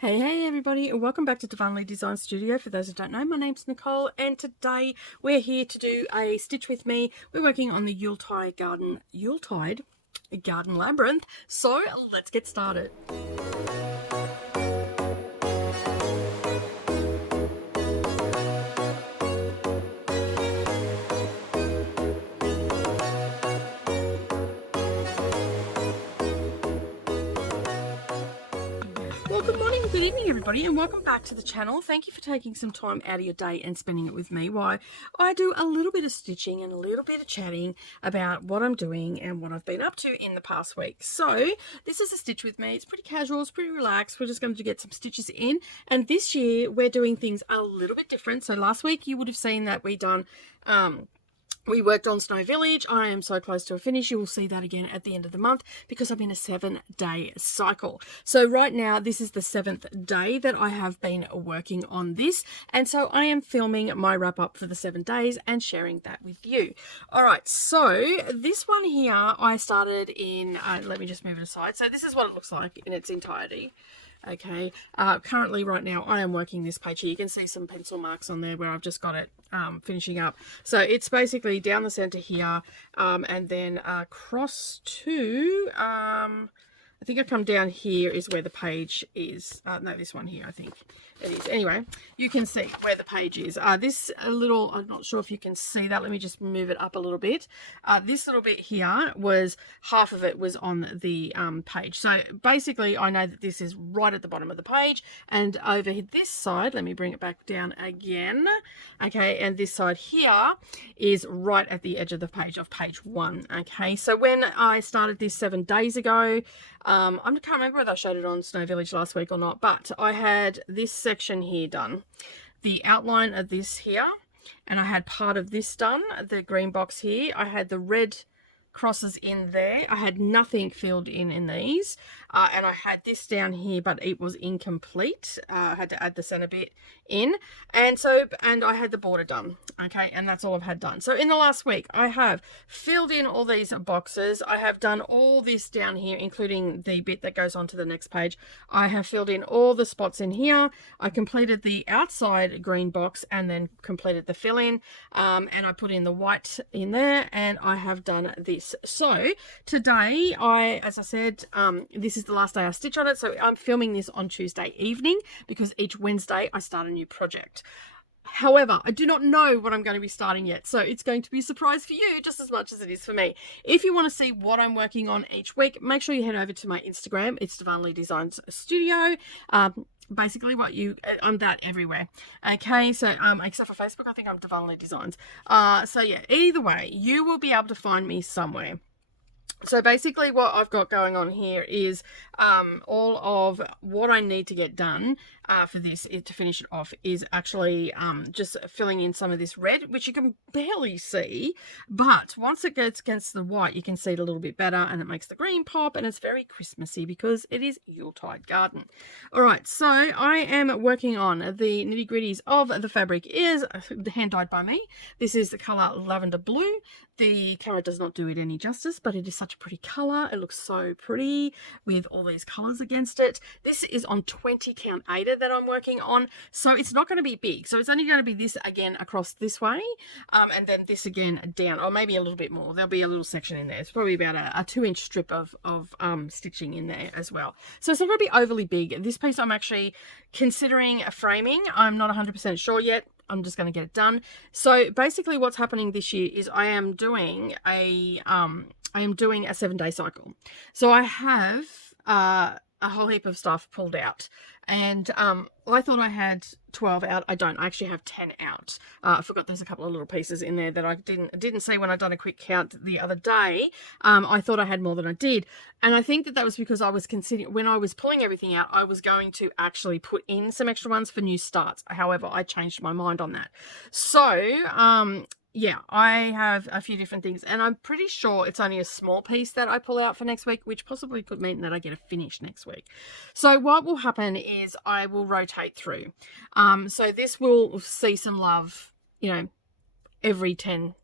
Hey everybody, and welcome back to Darvanalee Design Studio. For those who don't know, my name's Nicole, and today we're here to do a stitch with me. We're working on the Yuletide Garden Labyrinth, so let's get started. Well, good morning, good evening everybody, and welcome back to the channel. Thank you for taking some time out of your day and spending it with me while I do a little bit of stitching and a little bit of chatting about what I'm doing and what I've been up to in the past week. So this is a stitch with me. It's pretty casual, it's pretty relaxed. We're just going to get some stitches in, and this year we're doing things a little bit different. So last week you would have seen that we worked on Snow Village. I am so close to a finish. You will see that again at the end of the month because I'm in a 7-day cycle. So right now, this is the 7th day that I have been working on this. And so I am filming my wrap up for the 7 days and sharing that with you. All right, so this one here, I started in, let me just move it aside. So this is what it looks like in its entirety. Okay, currently right now I am working this page here. You can see some pencil marks on there where I've just got it finishing up. So it's basically down the center here, and then across to I think I come down here is where the page is. No, this one here, I think it is. Anyway, you can see where the page is. This little, I'm not sure if you can see that. Let me just move it up a little bit. This little bit here was, half of it was on the page. So basically, I know that this is right at the bottom of the page. And over this side, let me bring it back down again. Okay, and this side here is right at the edge of the page of page 1. Okay, so when I started this 7 days ago, I can't remember whether I showed it on Snow Village last week or not, but I had this section here done, the outline of this here, and I had part of this done, the green box here. I had the red crosses in there. I had nothing filled in these, and I had this down here, but it was incomplete. I had to add the center bit in, and I had the border done. Okay, and that's all I've had done. So in the last week, I have filled in all these boxes. I have done all this down here, including the bit that goes on to the next page. I have filled in all the spots in here. I completed the outside green box and then completed the fill in, and I put in the white in there, and I have done this. So today, as I said, this is the last day I stitch on it. So I'm filming this on Tuesday evening because each Wednesday I start a new project. However, I do not know what I'm going to be starting yet, so it's going to be a surprise for you just as much as it is for me. If you want to see what I'm working on each week, make sure you head over to my Instagram. It's Darvanalee Designs Studio. Basically I'm that everywhere. Okay, so except for Facebook, I think I'm Darvanalee Designs. So yeah, either way, you will be able to find me somewhere. So basically what I've got going on here is all of what I need to get done for this to finish it off is actually just filling in some of this red, which you can barely see, but once it gets against the white you can see it a little bit better, and it makes the green pop, and it's very Christmassy because it is Yuletide Garden. All right, so I am working on the nitty-gritties of the fabric. Is hand dyed by me. This is the color Lavender Blue. The camera does not do it any justice, but it is such a pretty color. It looks so pretty with all these colors against it. This is on 20 count Aida that I'm working on, so it's not going to be big. So it's only going to be this again across this way, and then this again down, or maybe a little bit more. There'll be a little section in there. It's probably about a 2-inch strip of stitching in there as well. So it's not going to be overly big. This piece I'm actually considering framing. I'm not 100% sure yet. I'm just going to get it done. So basically what's happening this year is I am doing a 7-day cycle. So I have a whole heap of stuff pulled out, and I thought I had 12 out. I don't. I actually have 10 out. I forgot there's a couple of little pieces in there that I didn't see when I done a quick count the other day. I thought I had more than I did, and I think that was because I was considering, when I was pulling everything out, I was going to actually put in some extra ones for new starts. However, I changed my mind on that. So yeah, I have a few different things, and I'm pretty sure it's only a small piece that I pull out for next week, which possibly could mean that I get a finish next week. So what will happen is I will rotate through. So this will see some love, every 10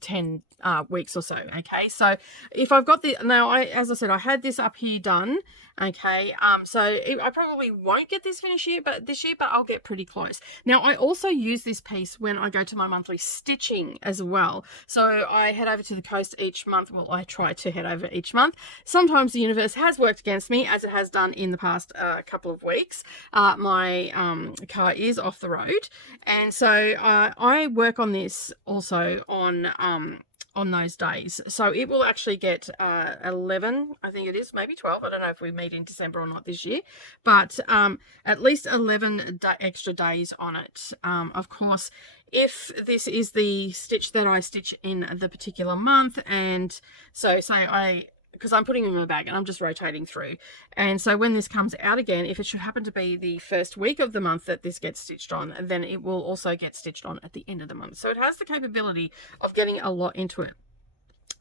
10 weeks or so. Okay, so if I've got the, now as I said, I had this up here done. Okay, so I probably won't get this finished this year, but I'll get pretty close. Now I also use this piece when I go to my monthly stitching as well. So I head over to the coast each month. Well, I try to head over each month. Sometimes the universe has worked against me, as it has done in the past couple of weeks. My car is off the road, and so I work on this also on those days. So it will actually get 11, I think it is, maybe 12. I don't know if we meet in December or not this year, but at least 11 extra days on it. Of course, if this is the stitch that I stitch in the particular month, and so say because I'm putting them in my bag and I'm just rotating through. And so when this comes out again, if it should happen to be the first week of the month that this gets stitched on, then it will also get stitched on at the end of the month. So it has the capability of getting a lot into it.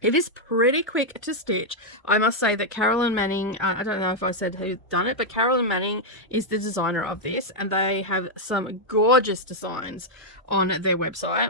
It is pretty quick to stitch. I must say that Carolyn Manning, I don't know if I said who done it, but Carolyn Manning is the designer of this, and they have some gorgeous designs on their website.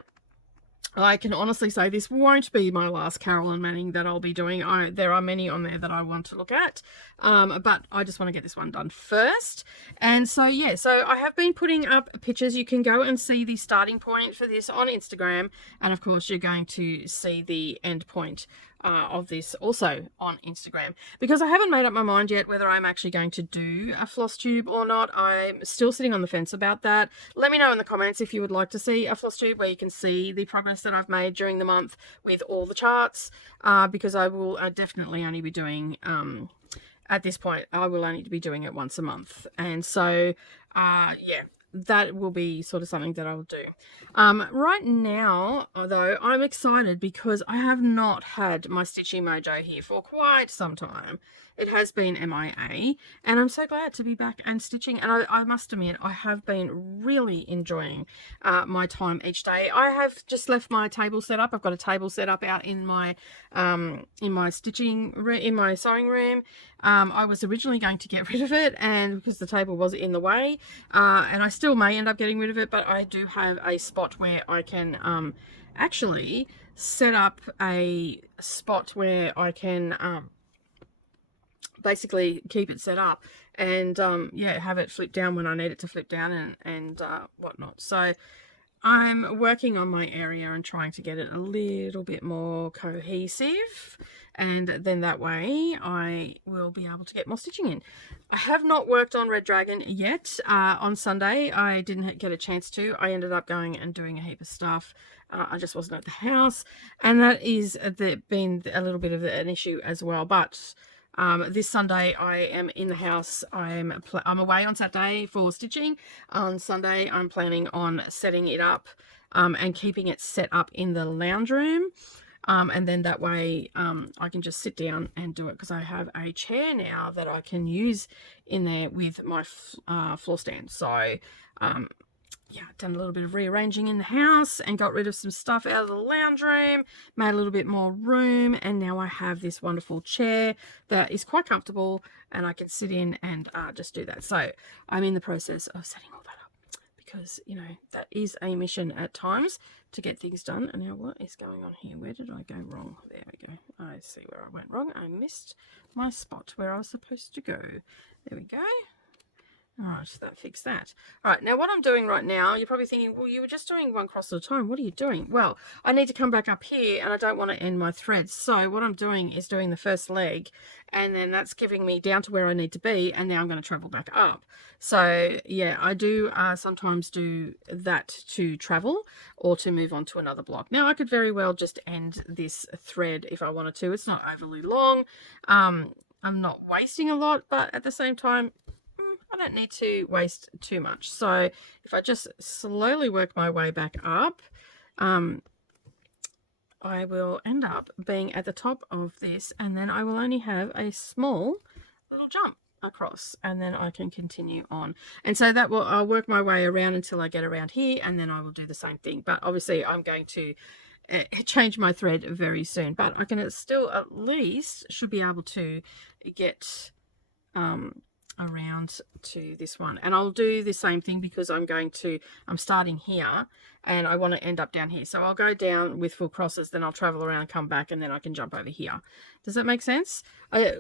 I can honestly say this won't be my last Carolyn Manning that I'll be doing. There are many on there that I want to look at, but I just want to get this one done first. And so, yeah, so I have been putting up pictures. You can go and see the starting point for this on Instagram, and of course you're going to see the end point of this also on Instagram, because I haven't made up my mind yet whether I'm actually going to do a floss tube or not. I'm still sitting on the fence about that. Let me know in the comments if you would like to see a floss tube where you can see the progress that I've made during the month with all the charts, because I will definitely only be doing at this point I will only be doing it once a month. And so yeah, that will be sort of something that I will do. Right now, though, I'm excited because I have not had my stitching mojo here for quite some time. It has been MIA, and I'm so glad to be back and stitching. And I must admit, I have been really enjoying my time each day. I have just left my table set up. I've got a table set up out in my stitching room, in my sewing room. I was originally going to get rid of it, and because the table was in the way, and I still may end up getting rid of it, but I do have a spot where I can actually set up a spot where I can basically keep it set up and yeah, have it flip down when I need it to flip down and whatnot. So I'm working on my area and trying to get it a little bit more cohesive, and then that way I will be able to get more stitching in. I have not worked on Red Dragon yet. On Sunday I didn't get a chance to. I ended up going and doing a heap of stuff. I just wasn't at the house, and that is been a little bit of an issue as well. But this Sunday I am in the house. I'm away on Saturday for stitching. On Sunday I'm planning on setting it up and keeping it set up in the lounge room, and then that way I can just sit down and do it, because I have a chair now that I can use in there with my floor stand. So yeah, done a little bit of rearranging in the house and got rid of some stuff out of the lounge room, made a little bit more room, and now I have this wonderful chair that is quite comfortable and I can sit in and just do that. So I'm in the process of setting all that up, because, you know, that is a mission at times to get things done. And now what is going on here? Where did I go wrong? There we go. I see where I went wrong. I missed my spot where I was supposed to go. There we go. All right, so that fixed that. All right, now what I'm doing right now, you're probably thinking, well, you were just doing one cross at a time. What are you doing? Well, I need to come back up here, and I don't want to end my threads. So what I'm doing is doing the first leg, and then that's giving me down to where I need to be, and now I'm going to travel back up. So yeah, I do sometimes do that to travel or to move on to another block. Now I could very well just end this thread if I wanted to. It's not overly long. I'm not wasting a lot, but at the same time, I don't need to waste too much. So if I just slowly work my way back up, I will end up being at the top of this, and then I will only have a small little jump across, and then I can continue on. And so that will, I'll work my way around until I get around here, and then I will do the same thing. But obviously I'm going to change my thread very soon, but I can still at least should be able to get around to this one, and I'll do the same thing because I'm starting here and I want to end up down here, so I'll go down with full crosses, then I'll travel around, come back, and then I can jump over here. Does that make sense?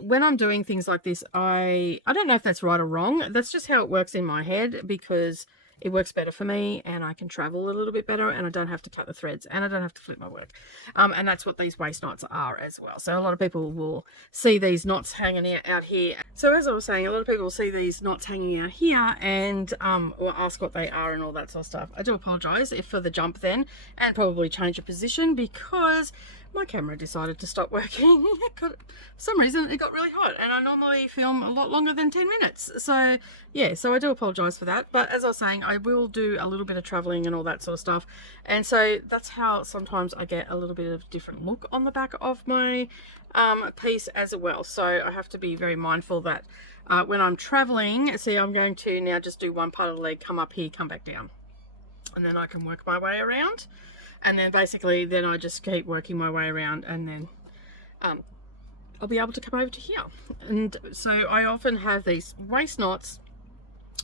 When I'm doing things like this, I don't know if that's right or wrong. That's just how it works in my head, because it works better for me and I can travel a little bit better, and I don't have to cut the threads, and I don't have to flip my work. And that's what these waist knots are as well. So a lot of people will see these knots hanging out here. So as I was saying, a lot of people will see these knots hanging out here and will ask what they are and all that sort of stuff. I do apologize if for the jump then, and probably change your position because my camera decided to stop working. For some reason it got really hot, and I normally film a lot longer than 10 minutes. So yeah, so I do apologize for that. But as I was saying, I will do a little bit of traveling and all that sort of stuff. And so that's how sometimes I get a little bit of different look on the back of my piece as well. So I have to be very mindful that when I'm traveling, see, I'm going to now just do one part of the leg, come up here, come back down, and then I can work my way around. And then basically then I just keep working my way around, and then I'll be able to come over to here. And so I often have these waist knots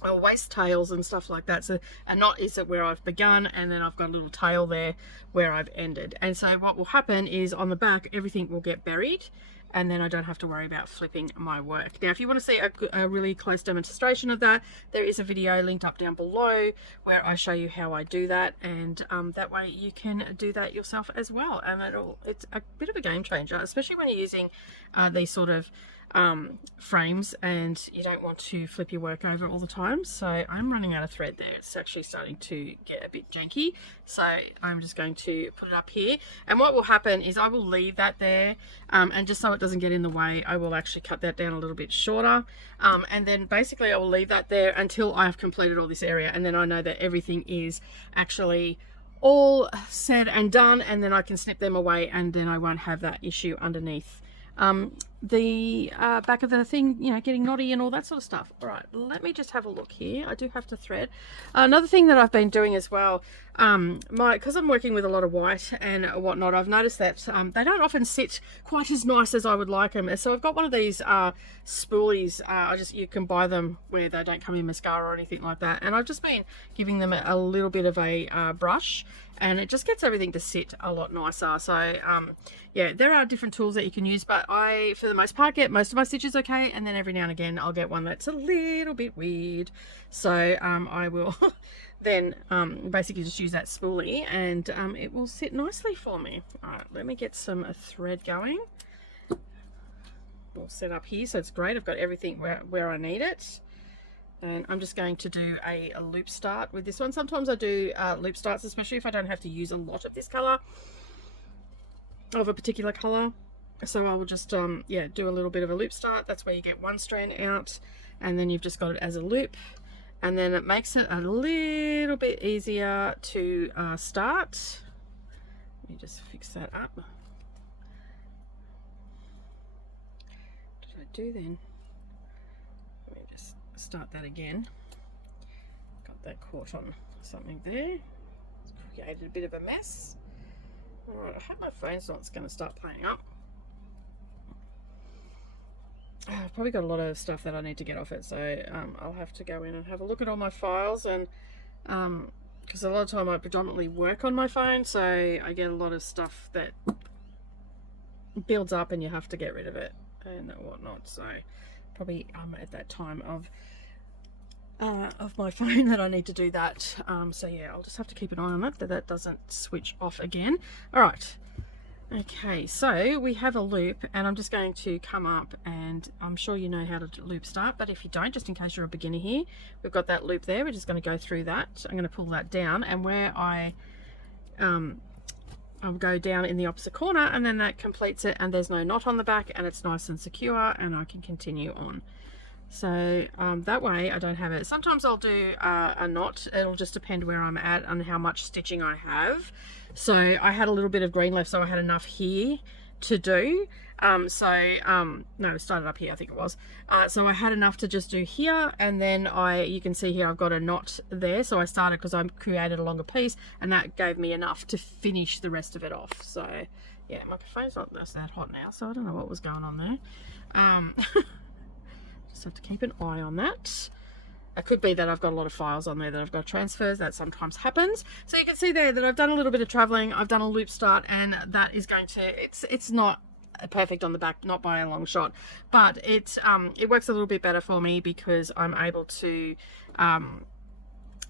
or waist tails and stuff like that. So a knot is where I've begun, and then I've got a little tail there where I've ended. And so what will happen is on the back everything will get buried, and then I don't have to worry about flipping my work. Now if you want to see a really close demonstration of that, there is a video linked up down below where I show you how I do that, and that way you can do that yourself as well. And it's a bit of a game changer, especially when you're using these sort of frames and you don't want to flip your work over all the time. So I'm running out of thread there. It's actually starting to get a bit janky, so I'm just going to put it up here. And what will happen is I will leave that there, and just so it doesn't get in the way, I will actually cut that down a little bit shorter, and then basically I will leave that there until I have completed all this area, and then I know that everything is actually all said and done, and then I can snip them away, and then I won't have that issue underneath the back of the thing, you know, getting knotty and all that sort of stuff. All right, let me just have a look here. I do have to thread. Another thing that I've been doing as well, because I'm working with a lot of white and whatnot, I've noticed that they don't often sit quite as nice as I would like them. So I've got one of these spoolies. You can buy them where they don't come in mascara or anything like that, and I've just been giving them a little bit of a brush, and it just gets everything to sit a lot nicer. So yeah, there are different tools that you can use, but I for the most part get most of my stitches okay, and then every now and again I'll get one that's a little bit weird. So I will then basically just use that spoolie, and it will sit nicely for me. All right, let me get some thread going. We'll set up here, so it's great. I've got everything where I need it. And I'm just going to do a loop start with this one. Sometimes I do loop starts, especially if I don't have to use a lot of this color, of a particular color. So I will just yeah, do a little bit of a loop start. That's where you get one strand out, and then you've just got it as a loop, and then it makes it a little bit easier to start. Let me just fix that up. What did I do then? Start that again. Got that caught on something there. It's created a bit of a mess. Alright, I hope my phone's not going to start playing up. I've probably got a lot of stuff that I need to get off it, so I'll have to go in and have a look at all my files, and because a lot of time I predominantly work on my phone, so I get a lot of stuff that builds up and you have to get rid of it and whatnot. So probably at that time of my phone that I need to do that. So yeah, I'll just have to keep an eye on that doesn't switch off again. All right, okay, so we have a loop, and I'm just going to come up, and I'm sure you know how to loop start, but if you don't, just in case you're a beginner here, we've got that loop there. We're just going to go through that. I'm going to pull that down, and where I'll go down in the opposite corner, and then that completes it, and there's no knot on the back, and it's nice and secure, and I can continue on. So that way I don't have it. Sometimes I'll do a knot. It'll just depend where I'm at and how much stitching I have. So I had a little bit of green left, so I had enough here to do. No, it started up here, I think it was. So I had enough to just do here, and then you can see here I've got a knot there. So I started because I created a longer piece, and that gave me enough to finish the rest of it off. So yeah, my phone's not that hot now, so I don't know what was going on there. Just have to keep an eye on that. It could be that I've got a lot of files on there that I've got transfers. That sometimes happens. So you can see there that I've done a little bit of traveling. I've done a loop start, and that is going to, it's not perfect on the back, not by a long shot, but it works a little bit better for me because I'm able to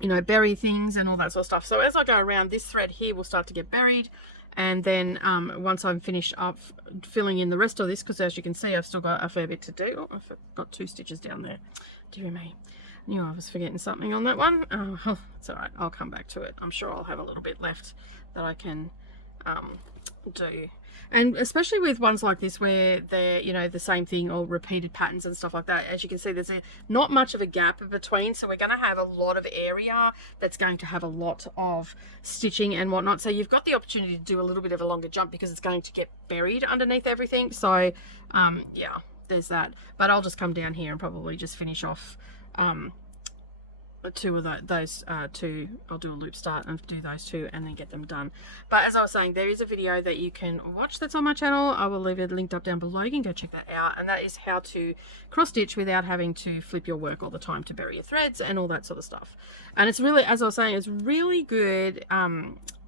you know, bury things and all that sort of stuff. So as I go around, this thread here will start to get buried, and then once I'm finished up filling in the rest of this, because as you can see I've still got a fair bit to do. Oh, I've got 2 stitches down there, dear me. Knew I was forgetting something on that one. Oh, it's all right, I'll come back to it. I'm sure I'll have a little bit left that I can do. And especially with ones like this where they're, you know, the same thing or repeated patterns and stuff like that, as you can see there's not much of a gap between, so we're going to have a lot of area that's going to have a lot of stitching and whatnot. So you've got the opportunity to do a little bit of a longer jump because it's going to get buried underneath everything. So yeah, there's that. But I'll just come down here and probably just finish off 2 of those 2. I'll do a loop start and do those 2 and then get them done. But as I was saying, there is a video that you can watch that's on my channel. I will leave it linked up down below. You can go check that out, and that is how to cross stitch without having to flip your work all the time to bury your threads and all that sort of stuff. And it's really, as I was saying, it's really good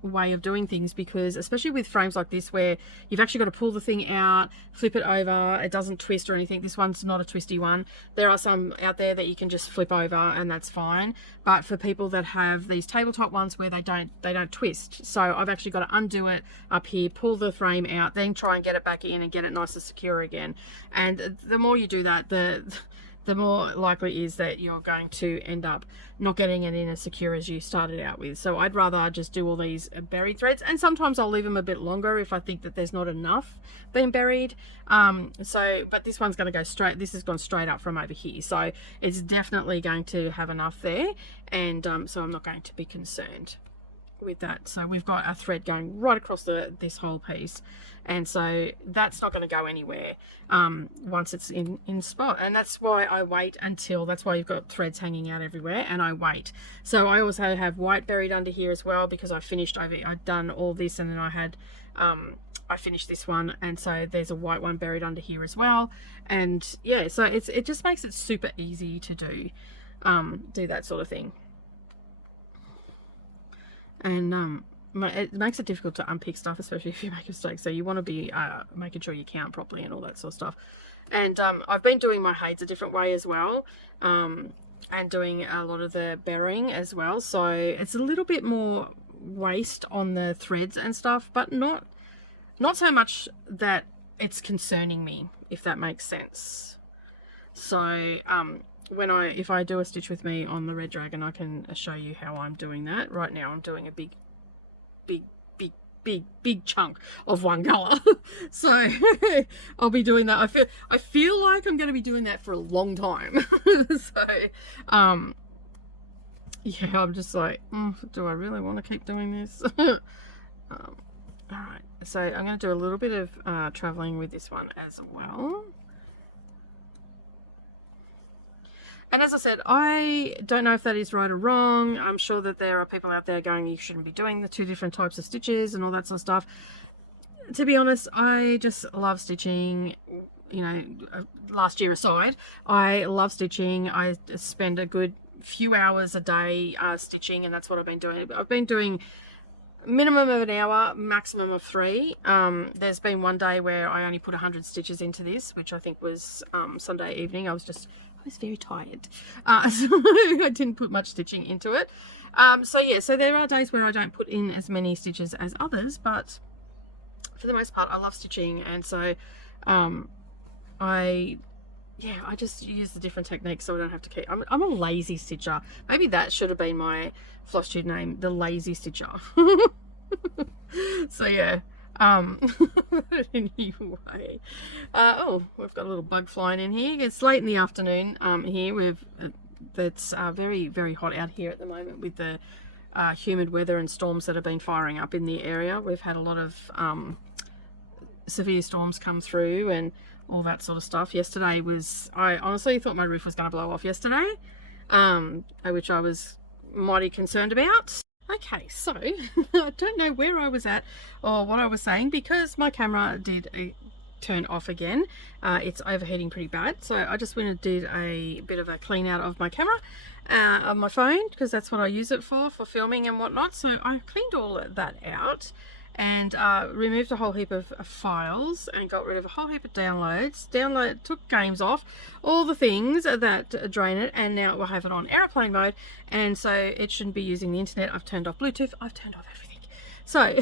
way of doing things, because especially with frames like this where you've actually got to pull the thing out, flip it over, it doesn't twist or anything. This one's not a twisty one. There are some out there that you can just flip over and that's fine, but for people that have these tabletop ones where they don't twist, so I've actually got to undo it up here, pull the frame out, then try and get it back in and get it nice and secure again. And the more you do that, the more likely is that you're going to end up not getting it in as secure as you started out with. So I'd rather just do all these buried threads, and sometimes I'll leave them a bit longer if I think that there's not enough being buried. But this one's going to go straight, this has gone straight up from over here, so it's definitely going to have enough there, and so I'm not going to be concerned with that. So we've got a thread going right across this whole piece, and so that's not going to go anywhere once it's in spot. And that's why I wait until, that's why you've got threads hanging out everywhere, and I wait. So I also have white buried under here as well, because I finished over, I'd done all this, and then I had I finished this one, and so there's a white one buried under here as well. And yeah, so it just makes it super easy to do that sort of thing. And it makes it difficult to unpick stuff, especially if you make mistakes. So you want to be making sure you count properly and all that sort of stuff. And I've been doing my heights a different way as well, and doing a lot of the burying as well. So it's a little bit more waste on the threads and stuff, but not so much that it's concerning me, if that makes sense. So if I do a stitch with me on the Red Dragon, I can show you how I'm doing that. Right now I'm doing a big chunk of one color. So I'll be doing that. I feel like I'm going to be doing that for a long time. So yeah, I'm just like, do I really want to keep doing this? All right, so I'm going to do a little bit of traveling with this one as well. And as I said, I don't know if that is right or wrong. I'm sure that there are people out there going, you shouldn't be doing the 2 different types of stitches and all that sort of stuff. To be honest, I just love stitching. You know, last year aside, I love stitching. I spend a good few hours a day stitching, and that's what I've been doing. I've been doing minimum of an hour, maximum of 3. There's been one day where I only put 100 stitches into this, which I think was Sunday evening. I was very tired, so I didn't put much stitching into it. So yeah, so there are days where I don't put in as many stitches as others, but for the most part I love stitching. And so I just use the different techniques so I don't have to keep, I'm a lazy stitcher. Maybe that should have been my floss tube name, the lazy stitcher. So yeah, anyway, oh, we've got a little bug flying in here. It's late in the afternoon here. It's very, very hot out here at the moment with the humid weather and storms that have been firing up in the area. We've had a lot of severe storms come through and all that sort of stuff. Yesterday I honestly thought my roof was going to blow off yesterday, which I was mighty concerned about. Okay, so I don't know where I was at or what I was saying, because my camera did a turn off again. It's overheating pretty bad, so I just went and did a bit of a clean out of my camera, of my phone, because that's what I use it for filming and whatnot. So I cleaned all of that out and removed a whole heap of files and got rid of a whole heap of downloads. Took games off, all the things that drain it, and now we'll have it on airplane mode, and so it shouldn't be using the internet. I've turned off Bluetooth, I've turned off everything. So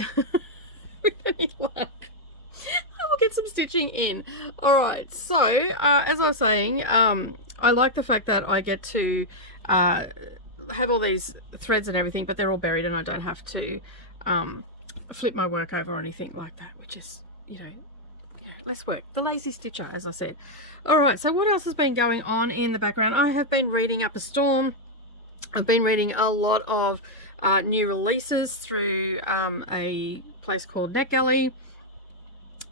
with any luck, I will get some stitching in. Alright, so as I was saying, I like the fact that I get to have all these threads and everything, but they're all buried and I don't have to flip my work over or anything like that, which is, you know, less work. The lazy stitcher, as I said. Alright, so what else has been going on in the background? I have been reading Up a Storm. I've been reading a lot of new releases through a place called NetGalley.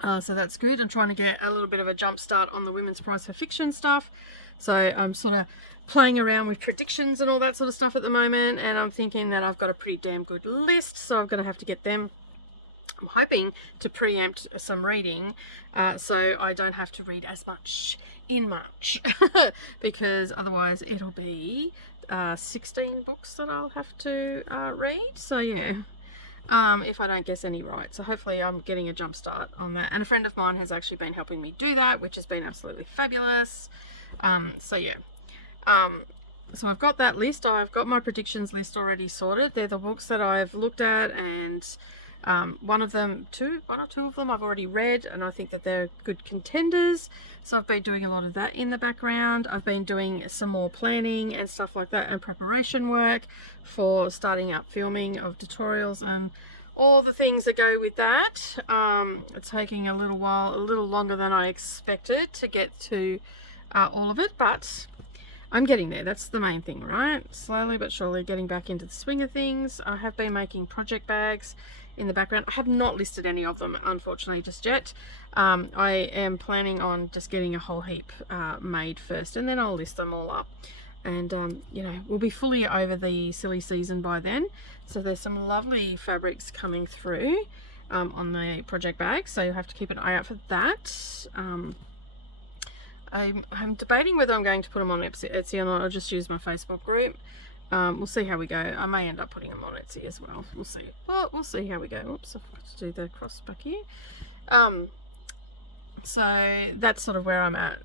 So that's good. I'm trying to get a little bit of a jump start on the Women's Prize for Fiction stuff. So I'm sort of playing around with predictions and all that sort of stuff at the moment, and I'm thinking that I've got a pretty damn good list, so I'm going to have to get them. I'm hoping to preempt some reading, so I don't have to read as much in March, because otherwise it'll be 16 books that I'll have to read. So yeah, if I don't guess any right. So hopefully I'm getting a jump start on that. And a friend of mine has actually been helping me do that, which has been absolutely fabulous. So yeah. So I've got that list. I've got my predictions list already sorted. They're the books that I've looked at, and one or two of them I've already read, and I think that they're good contenders. So I've been doing a lot of that in the background. I've been doing some more planning and stuff like that, and preparation work for starting up filming of tutorials and all the things that go with that. It's taking a little while, a little longer than I expected to get to all of it, but I'm getting there. That's the main thing, right? Slowly but surely getting back into the swing of things. I have been making project bags in the background. I have not listed any of them, unfortunately, just yet. I am planning on just getting a whole heap made first, and then I'll list them all up. And you know, we'll be fully over the silly season by then. So there's some lovely fabrics coming through on the project bag, so you'll have to keep an eye out for that. I'm debating whether I'm going to put them on Etsy or not. I'll just use my Facebook group. We'll see how we go. I may end up putting them on Etsy as well. We'll see. Well, we'll see how we go. Oops, I forgot to do the cross back here. So that's sort of where I'm at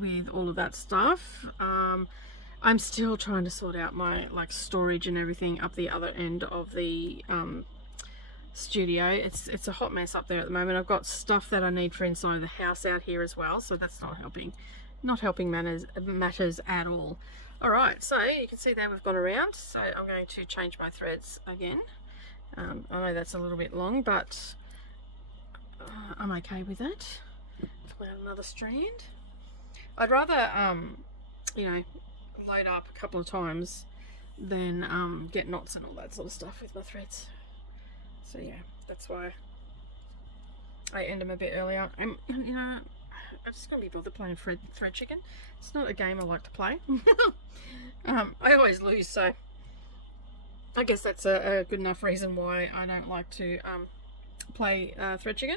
with all of that stuff. I'm still trying to sort out my storage and everything up the other end of the studio. It's a hot mess up there at the moment. I've got stuff that I need for inside the house out here as well, so that's not helping matters at all. All right, so you can see there we've gone around. So I'm going to change my threads again. I know that's a little bit long, but I'm okay with that. Pull out another strand. I'd rather you know, load up a couple of times than get knots and all that sort of stuff with my threads. So yeah, that's why I end them a bit earlier. And you know, I'm just gonna be bothered playing thread chicken. It's not a game I like to play. I always lose, so I guess that's a good enough reason why I don't like to play thread chicken.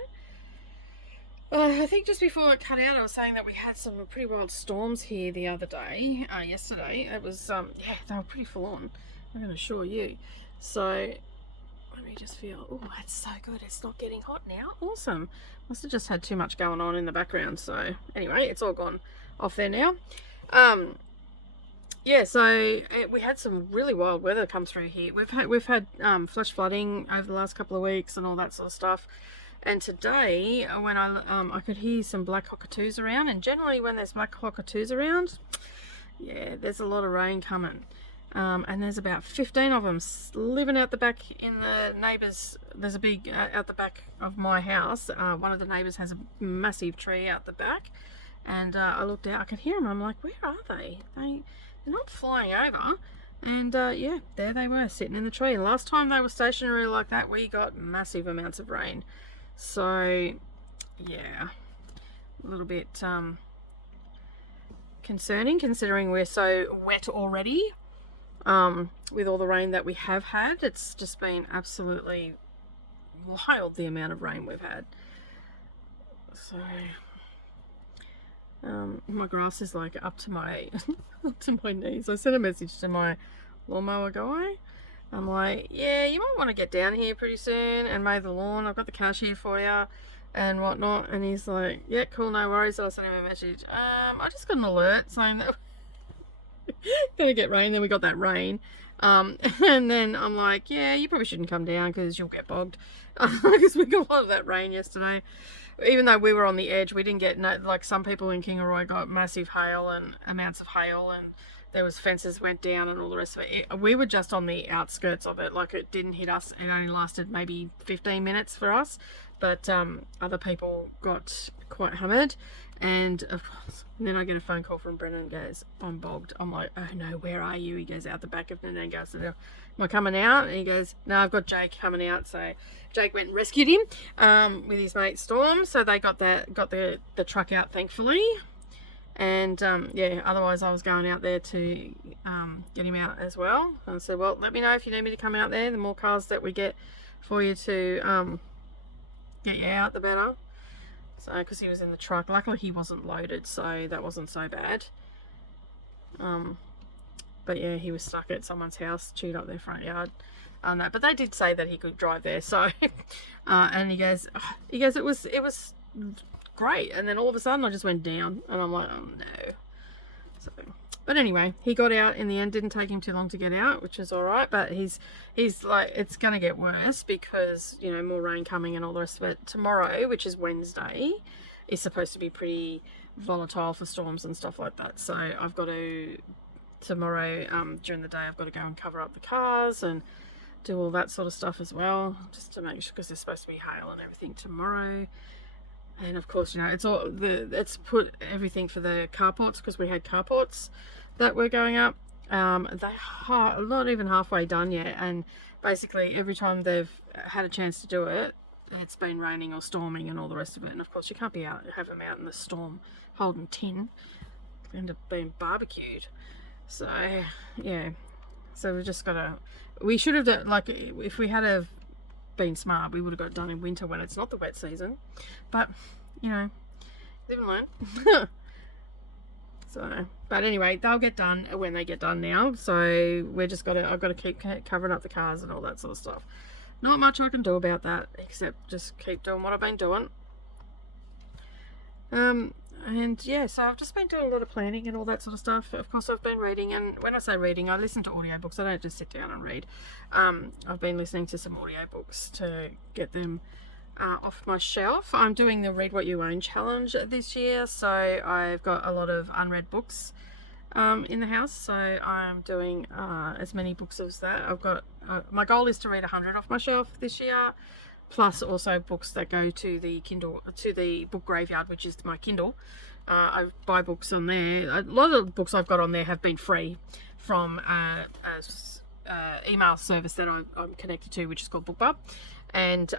I think just before I cut out, I was saying that we had some pretty wild storms here the other day, yesterday. It was, yeah, they were pretty full on, I'm going to assure you. So, let me just feel, oh, that's so good. It's not getting hot now. Awesome. Must have just had too much going on in the background. So, anyway, it's all gone off there now. Yeah, so we had some really wild weather come through here. We've had flash flooding over the last couple of weeks and all that sort of stuff. And today, when I could hear some black cockatoos around, and generally when there's black cockatoos around, yeah, there's a lot of rain coming. And there's about 15 of them living out the back in the neighbours. There's a big, out the back of my house, one of the neighbours has a massive tree out the back. And I looked out, I could hear them. I'm like, where are they? They're not flying over. And yeah, there they were, sitting in the tree. And last time they were stationary like that, we got massive amounts of rain. So yeah, a little bit concerning, considering we're so wet already. With all the rain that we have had, it's just been absolutely wild, the amount of rain we've had. So my grass is like up to my up to my knees. I sent a message to my lawnmower guy. I'm like, yeah, you might want to get down here pretty soon and mow the lawn. I've got the cash here for you and whatnot. And he's like, yeah, cool, no worries. So I sent him a message. I just got an alert saying that gonna get rain. Then we got that rain. And then I'm like, yeah, you probably shouldn't come down because you'll get bogged. Because we got a lot of that rain yesterday. Even though we were on the edge, we didn't get, like some people in Kingaroy got massive hail and amounts of hail, and there was fences went down and all the rest of it. We were just on the outskirts of it, like it didn't hit us. It only lasted maybe 15 minutes for us, but other people got quite hammered. And then I get a phone call from Brennan and goes, I'm bogged. I'm like, oh no, where are you? He goes, out the back of Nanango. So am I coming out? And he goes, no, I've got Jake coming out. So Jake went and rescued him with his mate Storm. So they got the truck out, thankfully. And yeah, otherwise I was going out there to get him out as well. And I said, well, let me know if you need me to come out there. The more cars that we get for you to get you out, the better. So, because he was in the truck. Luckily he wasn't loaded, so that wasn't so bad. But yeah, he was stuck at someone's house, chewed up their front yard. No, but they did say that he could drive there. So, and he goes, it was great. And then all of a sudden I just went down, and I'm like, oh no. So, but anyway, he got out in the end. Didn't take him too long to get out, which is all right. But he's like, it's going to get worse because, you know, more rain coming and all the rest of it. Tomorrow, which is Wednesday, is supposed to be pretty volatile for storms and stuff like that. So I've got to, tomorrow, during the day, I've got to go and cover up the cars and do all that sort of stuff as well, just to make sure, because there's supposed to be hail and everything tomorrow. And of course, you know, it's put everything for the carports, because we had carports that were going up. They're not even halfway done yet, and basically every time they've had a chance to do it, it's been raining or storming and all the rest of it. And of course, you can't have them out in the storm holding tin. They end up being barbecued. So yeah, so we just gotta. We should have done, like, if we had have been smart, we would have got it done in winter when it's not the wet season. But you know, live and learn. So, but anyway, they'll get done when they get done now. So I've got to keep covering up the cars and all that sort of stuff. Not much I can do about that, except just keep doing what I've been doing. And yeah, so I've just been doing a lot of planning and all that sort of stuff. Of course, I've been reading, and when I say reading, I listen to audiobooks. I don't just sit down and read. I've been listening to some audiobooks to get them off my shelf. I'm doing the Read What You Own challenge this year, so I've got a lot of unread books in the house. So I'm doing as many books as that. I've got my goal is to read 100 off my shelf this year, plus also books that go to the Kindle, to the book graveyard, which is my Kindle. I buy books on there. A lot of the books I've got on there have been free from a email service that I'm connected to, which is called BookBub. And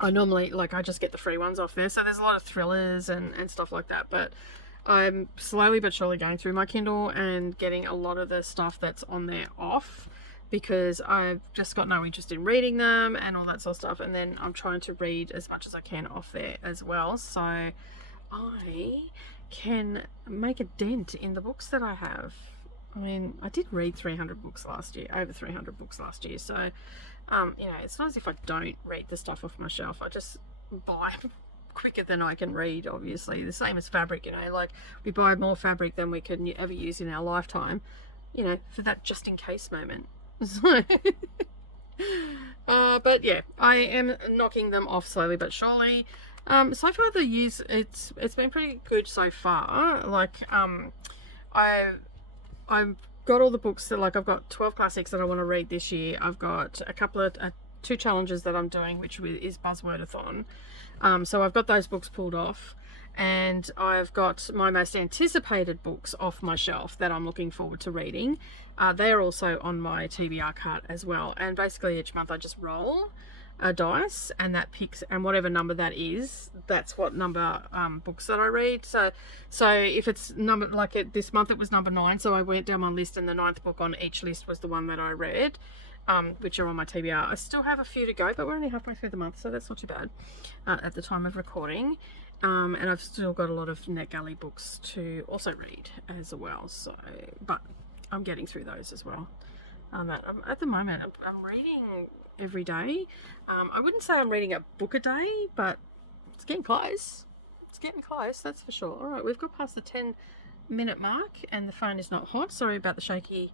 I normally, like, I just get the free ones off there. So there's a lot of thrillers and stuff like that. But I'm slowly but surely going through my Kindle and getting a lot of the stuff that's on there off, because I've just got no interest in reading them and all that sort of stuff. And then I'm trying to read as much as I can off there as well, so I can make a dent in the books that I have. I mean, I did read 300 books last year, over 300 books last year. So, you know, it's not as if I don't read the stuff off my shelf. I just buy quicker than I can read, obviously. The same as fabric, you know, like we buy more fabric than we could ever use in our lifetime, you know, for that just in case moment. So, but yeah, I am knocking them off slowly but surely. So far the years, it's been pretty good so far. Like, I've got all the books that, like, I've got 12 classics that I want to read this year. I've got a couple of two challenges that I'm doing, which is Buzzwordathon. So I've got those books pulled off, and I've got my most anticipated books off my shelf that I'm looking forward to reading. They're also on my TBR cart as well. And basically each month I just roll a dice, and that picks, and whatever number that is, that's what number books that I read. So if it's number, like this month it was number 9, so I went down my list and the 9th book on each list was the one that I read. which are on my TBR. I still have a few to go, but we're only halfway through the month, so that's not too bad at the time of recording. And I've still got a lot of NetGalley books to also read as well. So, but I'm getting through those as well. At the moment, I'm reading every day. I wouldn't say I'm reading a book a day, but it's getting close. It's getting close, that's for sure. All right, we've got past the 10-minute mark, and the phone is not hot. Sorry about the shaky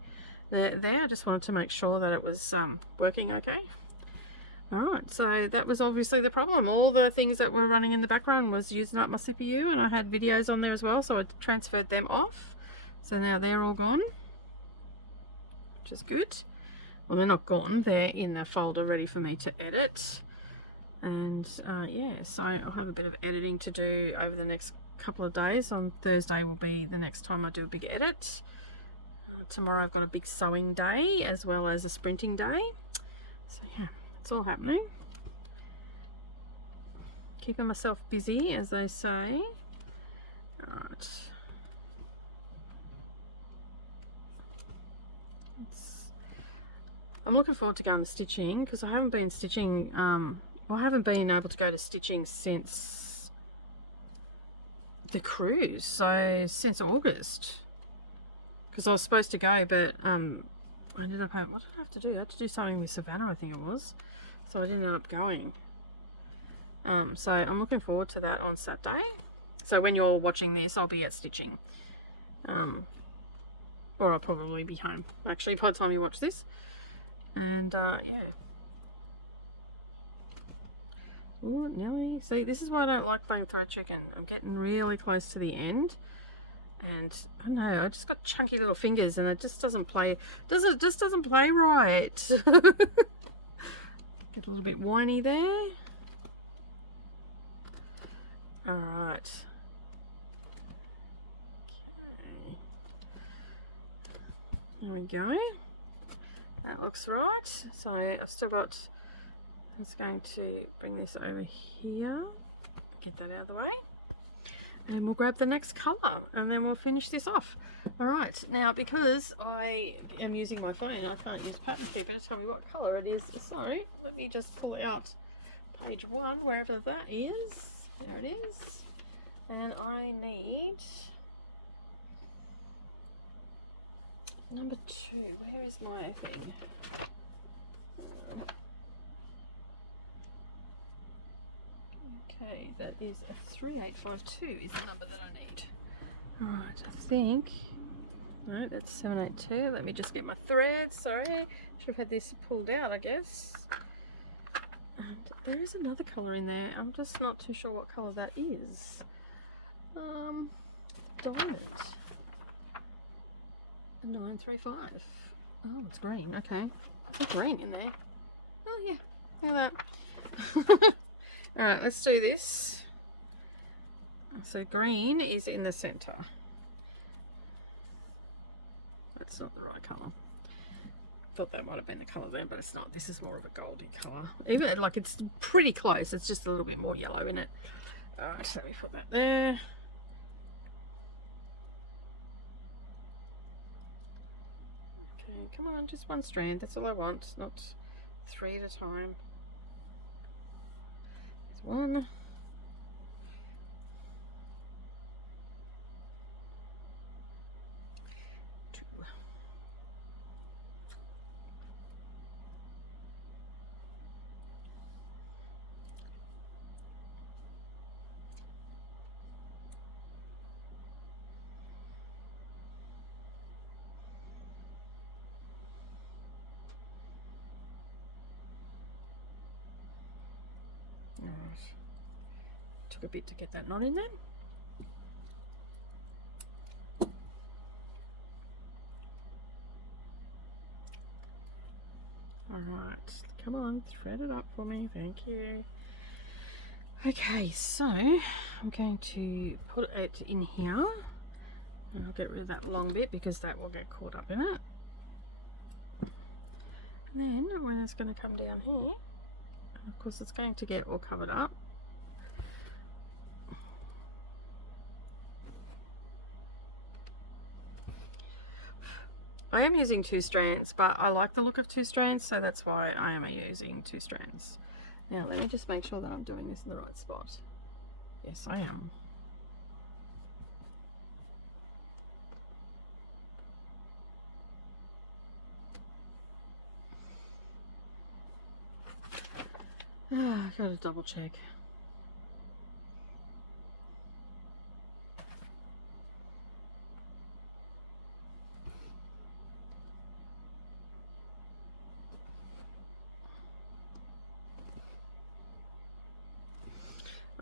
there. I just wanted to make sure that it was working okay. Alright, so that was obviously the problem. All the things that were running in the background was using up my CPU, and I had videos on there as well, so I transferred them off. So now they're all gone, which is good. Well, they're not gone, they're in the folder ready for me to edit. And yeah, so I'll have a bit of editing to do over the next couple of days. On Thursday will be the next time I do a big edit. Tomorrow I've got a big sewing day as well as a sprinting day. So yeah, it's all happening. Keeping myself busy, as they say. Alright. I'm looking forward to going to stitching because I haven't been stitching, I haven't been able to go to stitching since the cruise, so since August. Because I was supposed to go, but I ended up having, what did I have to do? I had to do something with Savannah, I think it was. So I didn't end up going. So I'm looking forward to that on Saturday. So when you're watching this, I'll be at stitching. Or I'll probably be home, actually, by the time you watch this. And yeah. Ooh, Nelly. See, this is why I don't like playing thread chicken. I'm getting really close to the end. And I don't know, I just got chunky little fingers and it just doesn't play, just doesn't play right. Get a little bit whiny there. Alright. Okay. There we go. That looks right. So I've still got, I'm just going to bring this over here. Get that out of the way. And we'll grab the next colour and then we'll finish this off. Alright, now because I am using my phone, I can't use Pattern Keeper to tell me what colour it is. Sorry, let me just pull out page 1, wherever that is. There it is. And I need number 2. Where is my thing? Okay, that is a 3852 is the number that I need. Alright, I think, no, that's 782. Let me just get my thread. Sorry, should have had this pulled out, I guess. And there is another colour in there. I'm just not too sure what colour that is. Diamond. A 935. Oh, it's green. Okay, it's green in there. Oh yeah, look at that. Alright, let's do this. So green is in the centre. That's not the right colour. Thought that might have been the colour there, but it's not. This is more of a goldy colour. Even like it's pretty close. It's just a little bit more yellow in it. Alright, so let me put that there. Okay, come on, just one strand. That's all I want. Not 3 at a time. There's 1. 2. Alright. Took a bit to get that knot in there. Alright, come on, thread it up for me, thank you. Okay, so I'm going to put it in here. And I'll get rid of that long bit because that will get caught up in it. And then when it's going to come down here, and of course it's going to get all covered up. I am using 2 strands, but I like the look of 2 strands, so that's why I am using 2 strands. Now let me just make sure that I'm doing this in the right spot. Yes, I am. I gotta double check.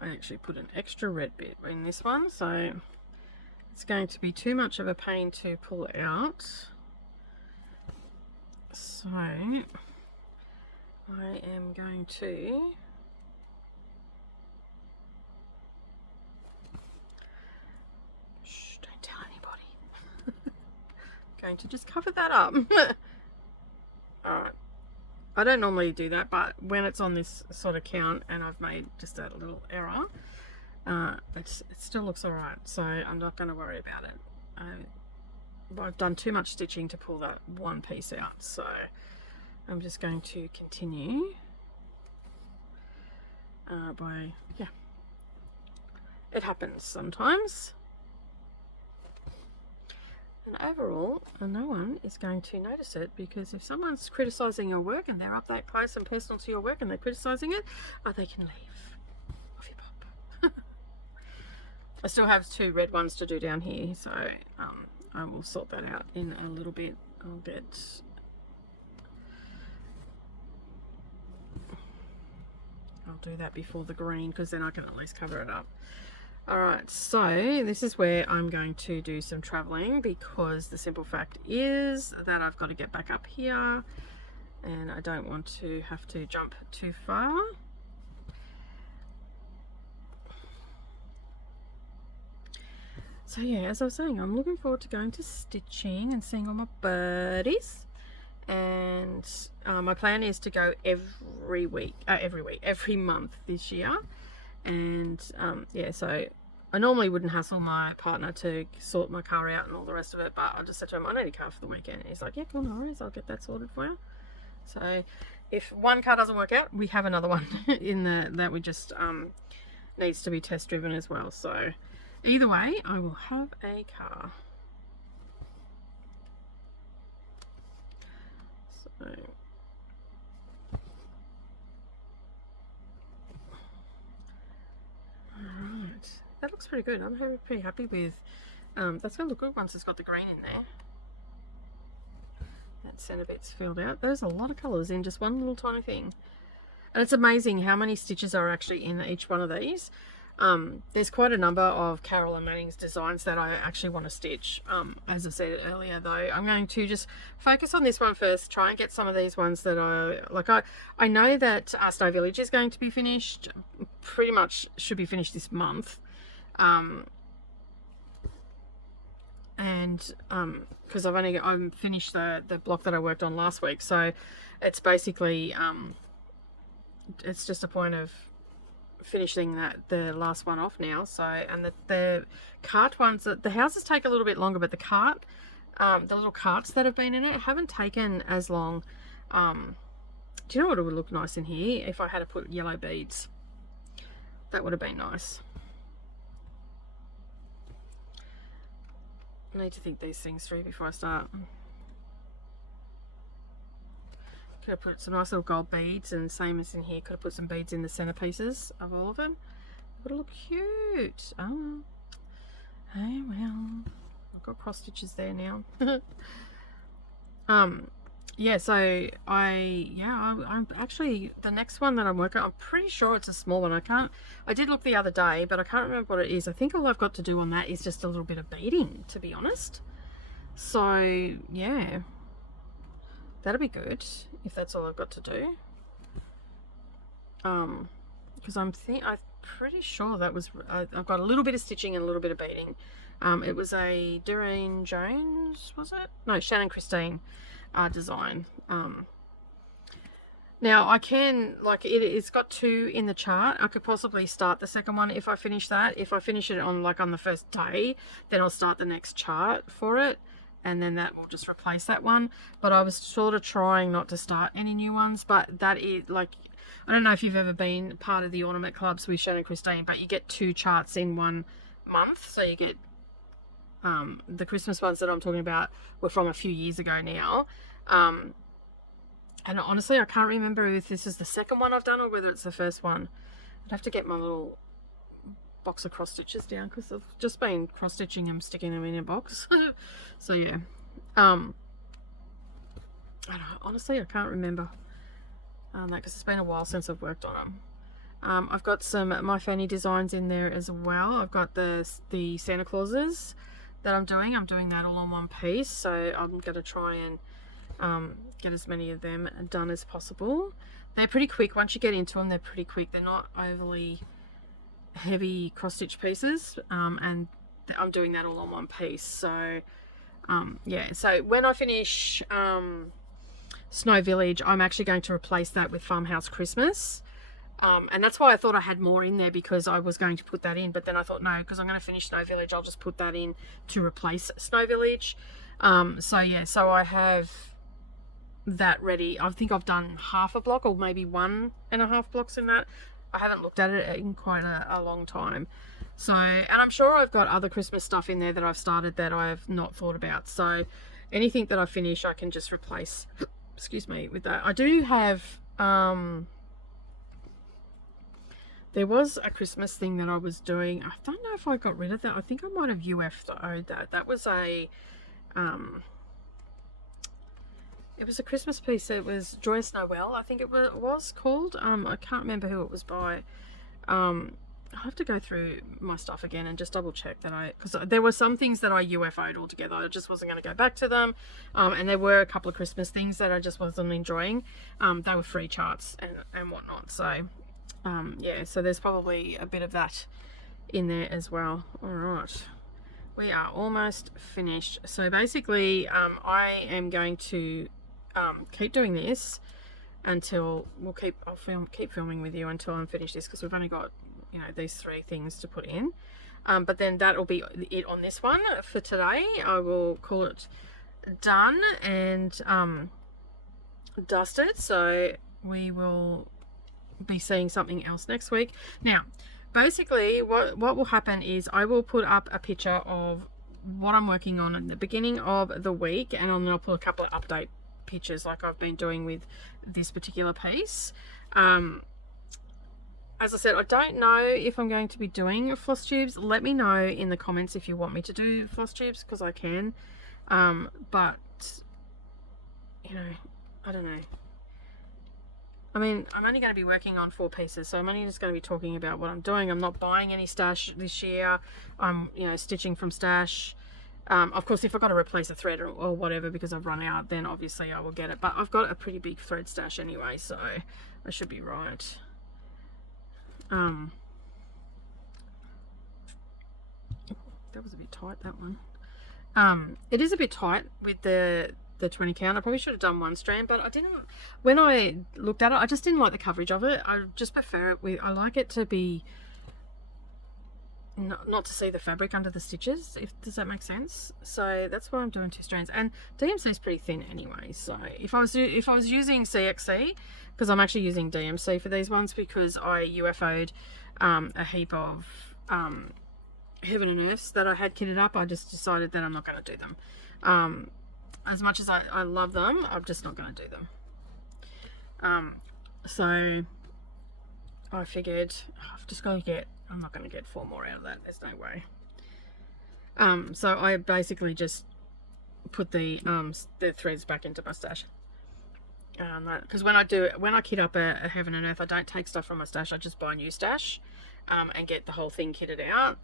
I actually put an extra red bit in this one, so it's going to be too much of a pain to pull out. So I am going to don't tell anybody. I'm going to just cover that up. Alright. I don't normally do that, but when it's on this sort of count and I've made just a little error, it still looks alright, so I'm not going to worry about it. I've done too much stitching to pull that one piece out, so I'm just going to continue yeah, it happens sometimes. And overall, no one is going to notice it, because if someone's criticizing your work and they're up that close and personal to your work and they're criticizing it, they can leave. Off you pop. I still have 2 red ones to do down here, so I will sort that out in a little bit. I'll do that before the green, because then I can at least cover it up. Alright, so this is where I'm going to do some traveling, because the simple fact is that I've got to get back up here and I don't want to have to jump too far. So yeah, as I was saying, I'm looking forward to going to stitching and seeing all my buddies. And my plan is to go every month this year. And yeah, so I normally wouldn't hassle my partner to sort my car out and all the rest of it, but I just said to him, I need a car for the weekend. And he's like, yeah, cool, no worries, I'll get that sorted for you. So if one car doesn't work out, we have another one in that we just needs to be test driven as well. So either way, I will have a car. So alright, that looks pretty good. I'm pretty happy with that's going to look good once it's got the green in there. That centre bit's filled out. There's a lot of colours in just one little tiny thing, and it's amazing how many stitches are actually in each one of these. There's quite a number of Carolyn Manning Designs that I actually want to stitch. As I said earlier though, I'm going to just focus on this one first, try and get some of these ones that I know that Snow Village is going to be finished, pretty much should be finished this month. And because I've finished the block that I worked on last week, so it's basically it's just a point of finishing the last one off now. So, and the cart ones, the houses take a little bit longer, but the cart, the little carts that have been in it haven't taken as long. Do you know what, it would look nice in here if I had to put yellow beads? That would have been nice. I need to think these things through before I start. Could have put some nice little gold beads, and same as in here, could have put some beads in the centerpieces of all of them. Would look cute. Oh well, I've got cross stitches there now. Yeah, so I'm actually, the next one that I'm working on, I'm pretty sure it's a small one. I did look the other day, but I can't remember what it is. I think all I've got to do on that is just a little bit of beading, to be honest. So yeah, that'll be good if that's all I've got to do. Because I'm pretty sure that was, I've got a little bit of stitching and a little bit of beading. It was a Doreen Jones, was it? No, Shannon Christine design. Now I can, it's got 2 in the chart. I could possibly start the second one if I finish that. If I finish it on the first day, then I'll start the next chart for it. and then that will just replace that one. But I was sort of trying not to start any new ones, but that is like, I don't know if you've ever been part of the ornament clubs with Shannon and Christine, but you get 2 charts in 1 month. So you get the Christmas ones that I'm talking about were from a few years ago now. And honestly, I can't remember if this is the second one I've done or whether it's the first one. I'd have to get my little box of cross stitches down because I've just been cross stitching them, sticking them in a box. So yeah, honestly, I can't remember that because it's been a while since I've worked on them. I've got some My Fanny designs in there as well. I've got the Santa Clauses that I'm doing that all on one piece, so I'm going to try and get as many of them done as possible. They're pretty quick. Once you get into them, they're pretty quick. They're not overly heavy cross stitch pieces, and I'm doing that all on one piece. So yeah, so when I finish Snow Village, I'm actually going to replace that with Farmhouse Christmas. And that's why I thought I had more in there, because I was going to put that in, but then I thought no, because I'm going to finish Snow Village, I'll just put that in to replace Snow Village. So yeah, so I have that ready. I think I've done half a block or maybe 1.5 blocks in that. I haven't looked at it in quite a long time. So, and I'm sure I've got other Christmas stuff in there that I've started that I have not thought about. So anything that I finish, I can just replace, excuse me, with that. I do have, there was a Christmas thing that I was doing. I don't know if I got rid of that. I think I might have UFO'd that. That was a, it was a Christmas piece. It was Joyous Noel, I think it was called. I can't remember who it was by. I'll have to go through my stuff again and just double check that because there were some things that I UFO'd altogether. I just wasn't going to go back to them. And there were a couple of Christmas things that I just wasn't enjoying. They were free charts and whatnot. So yeah, so there's probably a bit of that in there as well. All right, we are almost finished. So basically I am going to keep doing this until I'll keep filming with you until I'm finished this, because we've only got, you know, these 3 things to put in, but then that'll be it on this one for today. I will call it done and dusted, so we will be seeing something else next week. Now basically what will happen is I will put up a picture of what I'm working on at the beginning of the week, and then I'll put a couple of update pictures like I've been doing with this particular piece. As I said, I don't know if I'm going to be doing floss tubes. Let me know in the comments if you want me to do floss tubes, because I can, but you know, I don't know. I mean, I'm only going to be working on 4 pieces, so I'm only just going to be talking about what I'm doing. I'm not buying any stash this year. I'm, you know, stitching from stash. Of course, if I've got to replace a thread or whatever because I've run out, then obviously I will get it. But I've got a pretty big thread stash anyway, so I should be right. That was a bit tight, that one. It is a bit tight with the 20 count. I probably should have done 1 strand, but I didn't. When I looked at it, I just didn't like the coverage of it. I just prefer it with, I like it to be not to see the fabric under the stitches, does that make sense? So that's why I'm doing 2 strands, and DMC is pretty thin anyway. So if I was using CXC, because I'm actually using DMC for these ones, because I UFO'd a heap of Heaven and Earths that I had kitted up, I just decided that I'm not going to do them. As much as I love them, I'm just not going to do them. So I figured I'm not going to get 4 more out of that. There's no way. So I basically just put the threads back into my stash. Because when I kit up a Heaven and Earth, I don't take stuff from my stash. I just buy a new stash and get the whole thing kitted out.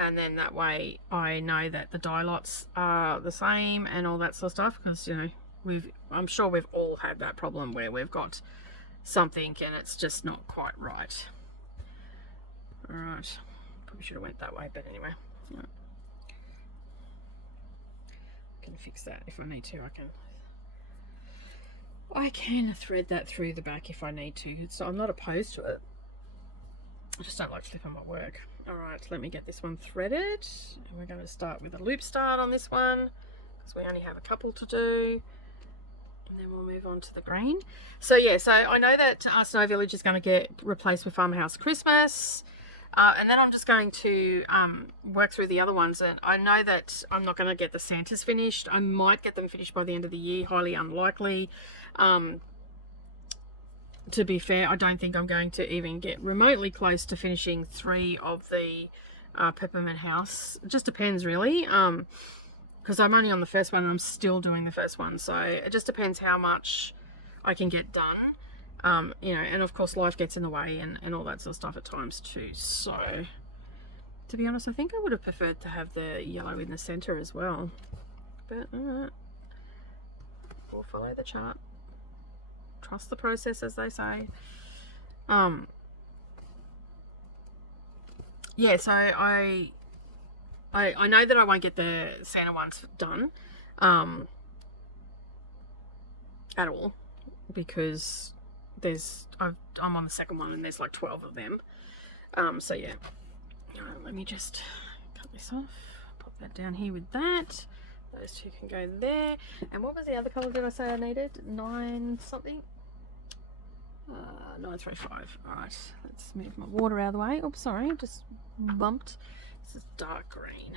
And then that way I know that the dye lots are the same and all that sort of stuff. Because, you know, I'm sure we've all had that problem where we've got something and it's just not quite right. Alright, probably should have went that way, but anyway. Right. I can fix that if I need to. I can thread that through the back if I need to. So I'm not opposed to it. I just don't like flipping my work. Alright, let me get this one threaded. And we're going to start with a loop start on this one, because we only have a couple to do. And then we'll move on to the green. So yeah, so I know that Snow Village is going to get replaced with Farmhouse Christmas. And then I'm just going to work through the other ones. And I know that I'm not going to get the Santas finished. I might get them finished by the end of the year. Highly unlikely. To be fair, I don't think I'm going to even get remotely close to finishing 3 of the Peppermint House. It just depends, really. Because I'm only on the first one and I'm still doing the first one. So it just depends how much I can get done. You know, and of course life gets in the way and all that sort of stuff at times too. So to be honest, I think I would have preferred to have the yellow in the center as well. But alright. We'll follow the chart. Trust the process, as they say. Yeah, so I know that I won't get the Santa ones done at all, because I'm on the second one and there's like 12 of them. So yeah, let me just cut this off, pop that down here with that. Those two can go there. And what was the other colour did I say I needed? 9 something? 935. Alright, let's move my water out of the way. Oops, sorry, just bumped. This is dark green.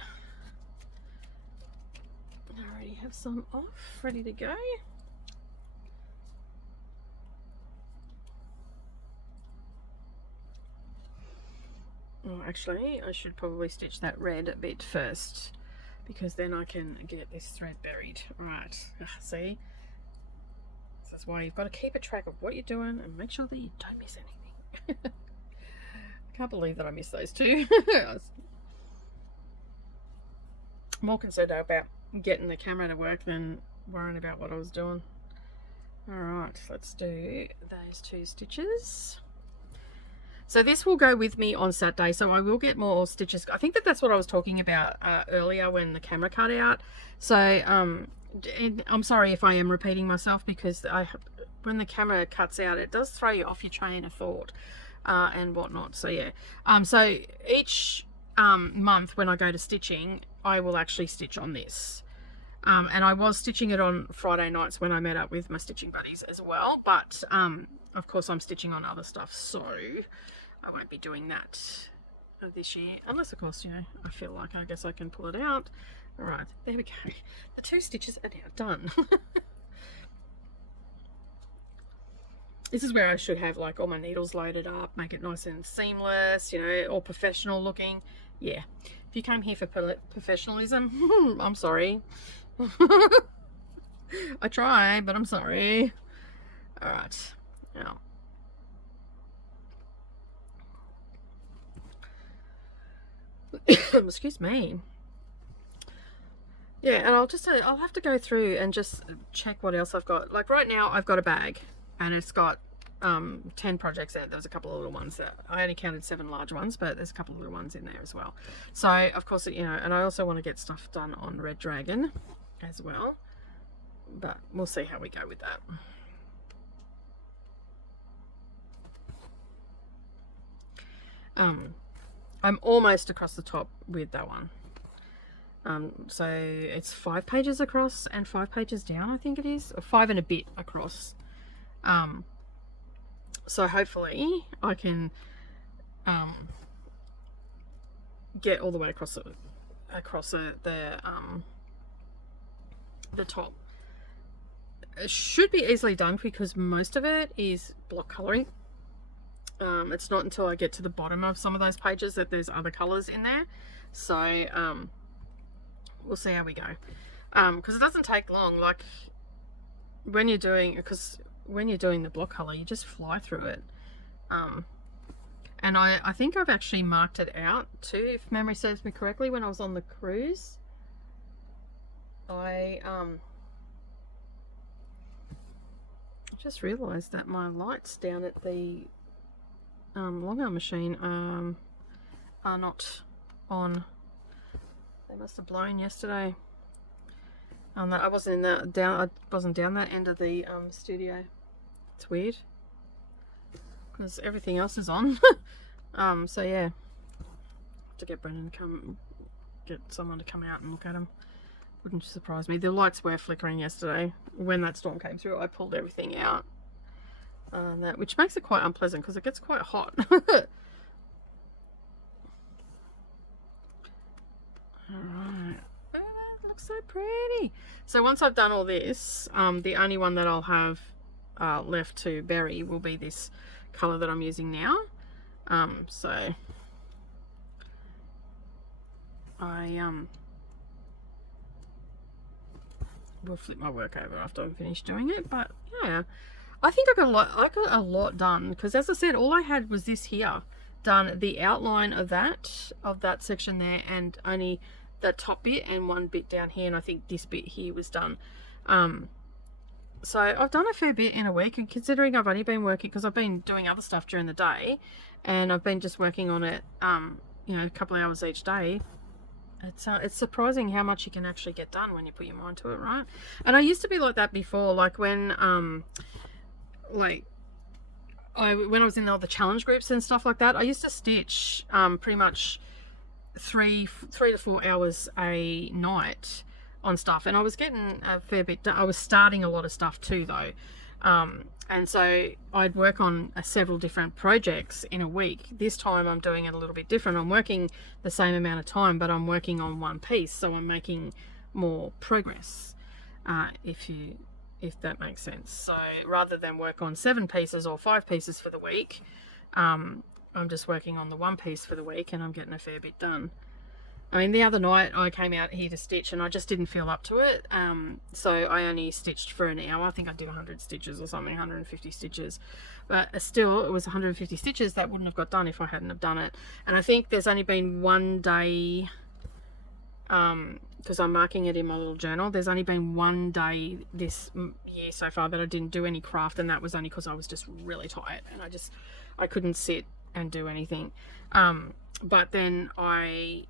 I already have some off, ready to go. Oh, actually, I should probably stitch that red a bit first, because then I can get this thread buried. Right, see? This is why you've got to keep a track of what you're doing and make sure that you don't miss anything. I can't believe that I missed those two. I was more concerned about getting the camera to work than worrying about what I was doing. Alright, let's do those 2 stitches. So this will go with me on Saturday, so I will get more stitches. I think that's what I was talking about earlier when the camera cut out. So I'm sorry if I am repeating myself, because when the camera cuts out, it does throw you off your train of thought and whatnot. So yeah, so each month when I go to stitching, I will actually stitch on this. And I was stitching it on Friday nights when I met up with my stitching buddies as well, but of course I'm stitching on other stuff, so I won't be doing that this year, unless of course, you know, I feel like I guess I can pull it out. Alright, there we go. The 2 stitches are now done. This is where I should have like all my needles loaded up, make it nice and seamless, you know, all professional looking. Yeah, if you came here for professionalism, I'm sorry. I try, but I'm sorry. Alright, now. Excuse me. Yeah, and I'll have to go through and just check what else I've got. Like right now I've got a bag and it's got 10 projects there. There was a couple of little ones that I only counted 7 large ones, but there's a couple of little ones in there as well. So of course, you know, and I also want to get stuff done on Red Dragon as well, but we'll see how we go with that. I'm almost across the top with that one. So it's 5 pages across and 5 pages down, I think it is, or 5 and a bit across. So hopefully I can get all the way across the top. It should be easily done because most of it is block coloring. It's not until I get to the bottom of some of those pages that there's other colors in there. So we'll see how we go, because it doesn't take long. Like when you're doing the block color, you just fly through it. And I think I've actually marked it out too, if memory serves me correctly, when I was on the cruise. I just realized that my lights down at the long arm machine are not on. They must have blown yesterday. I wasn't down that end of the studio. It's weird because everything else is on. So yeah, have to get Brendan to get someone to come out and look at them. Wouldn't surprise me. The lights were flickering yesterday. When that storm came through, I pulled everything out. Which makes it quite unpleasant because it gets quite hot. Alright. Oh, that looks so pretty. So once I've done all this, the only one that I'll have left to bury will be this colour that I'm using now. So I will flip my work over after I'm finished doing it. But yeah, I think I got a lot done, because as I said, all I had was this here done, the outline of that section there, and only the top bit and one bit down here, and I think this bit here was done. So I've done a fair bit in a week, and considering I've only been working, because I've been doing other stuff during the day, and I've been just working on it, you know, a couple of hours each day. It's surprising how much you can actually get done when you put your mind to it, right? And I used to be like that before, like when when I was in all the challenge groups and stuff like that, I used to stitch pretty much 3 to 4 hours a night on stuff, and I was getting a fair bit done. I was starting a lot of stuff too, though, and so I'd work on several different projects in a week. This time I'm doing it a little bit different. I'm working the same amount of time, but I'm working on one piece, so I'm making more progress, if that makes sense. So rather than work on 7 pieces or 5 pieces for the week, I'm just working on the one piece for the week, and I'm getting a fair bit done. I mean, the other night I came out here to stitch and I just didn't feel up to it. So I only stitched for an hour. I think I did 100 stitches or something, 150 stitches. But still, it was 150 stitches that wouldn't have got done if I hadn't have done it. And I think there's only been one day, because I'm marking it in my little journal, there's only been one day this year so far that I didn't do any craft, and that was only because I was just really tired and I couldn't sit and do anything. But then I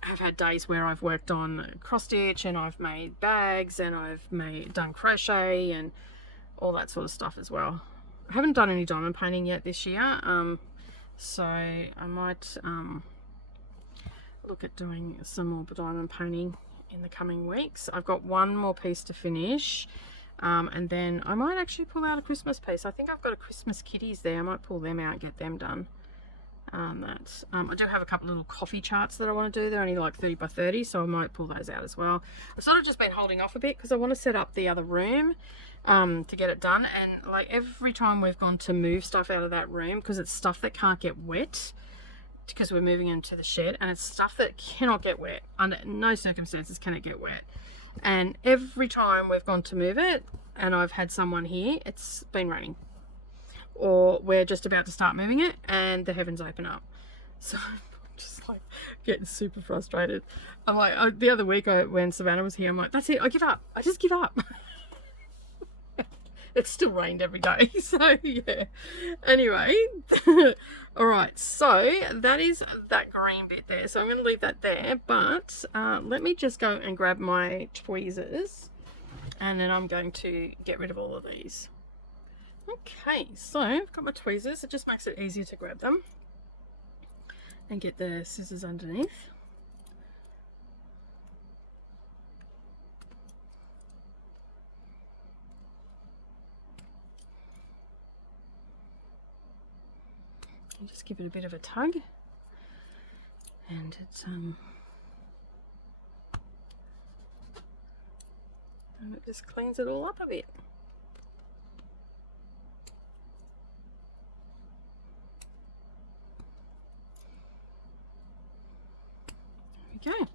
have had days where I've worked on cross stitch, and I've made bags, and I've done crochet and all that sort of stuff as well. I haven't done any diamond painting yet this year, so I might look at doing some more diamond painting in the coming weeks. I've got one more piece to finish, and then I might actually pull out a Christmas piece. I think I've got a Christmas kitties there. I might pull them out and get them done. I do have a couple little coffee charts that I want to do. They're only like 30 by 30, so I might pull those out as well. I've sort of just been holding off a bit because I want to set up the other room to get it done. And like every time we've gone to move stuff out of that room, because it's stuff that can't get wet, because we're moving into the shed, and it's stuff that cannot get wet. Under no circumstances can it get wet. And every time we've gone to move it and I've had someone here, it's been raining, or we're just about to start moving it and the heavens open up. So I'm just like getting super frustrated. I'm like, the other week when Savannah was here, I'm like, that's it, I give up. I just give up. It still rained every day, so yeah. Anyway, all right, so that is that green bit there. So I'm going to leave that there, but let me just go and grab my tweezers, and then I'm going to get rid of all of these. Okay, so I've got my tweezers. It just makes it easier to grab them and get the scissors underneath. And just give it a bit of a tug, and it just cleans it all up a bit. There we go.